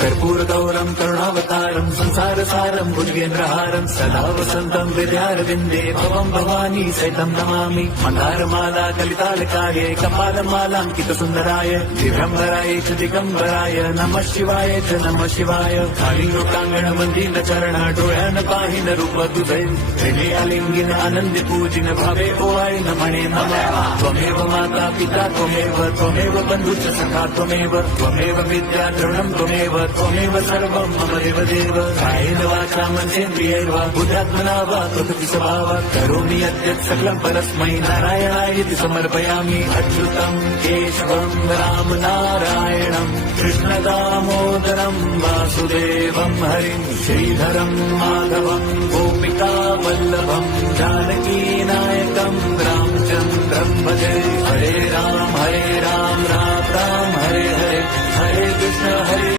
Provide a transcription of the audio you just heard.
कर्पूरगौरं करुणावतारं संसारसारं भुजगेन्द्रहारं सदा वसन्तं हृदयारविन्दे भवं भवानी सहितं नमामि। मन्दारमाला कलितालकाये कपालमालाङ्कितसुन्दराय दिव्यम्बराय च दिगम्बराय नमः शिवाय च नमः शिवाय। कालिङ्गोकाङ्गणमन्दिरचरण डोळ्यान पाहिन रूप तुझे हृदय आलिंगिन आनंदी पूजिन भावे ओवाय नमणे नमः। त्वमेव माता पिता त्वमेव बन्धुश्च सखा त्वमेव विद्या द्रविणं त्वमेव सर्वं मम देवदेव। कायेन वाचा मनसेन्द्रियैर्वा बुद्ध्यात्मना वा प्रकृति स्वभावात् करोमि यद्यत् सकलं परस्मै नारायणायेति समर्पयामि। अच्युतं केशवं राम नारायणं कृष्णदामोदरं वासुदेवं हरिं श्रीधरं माधवं गोपिका वल्लभं जानकीनायकं रामचन्द्रं भजे। हरे राम राम राम हरे हरे हरे कृष्ण हरे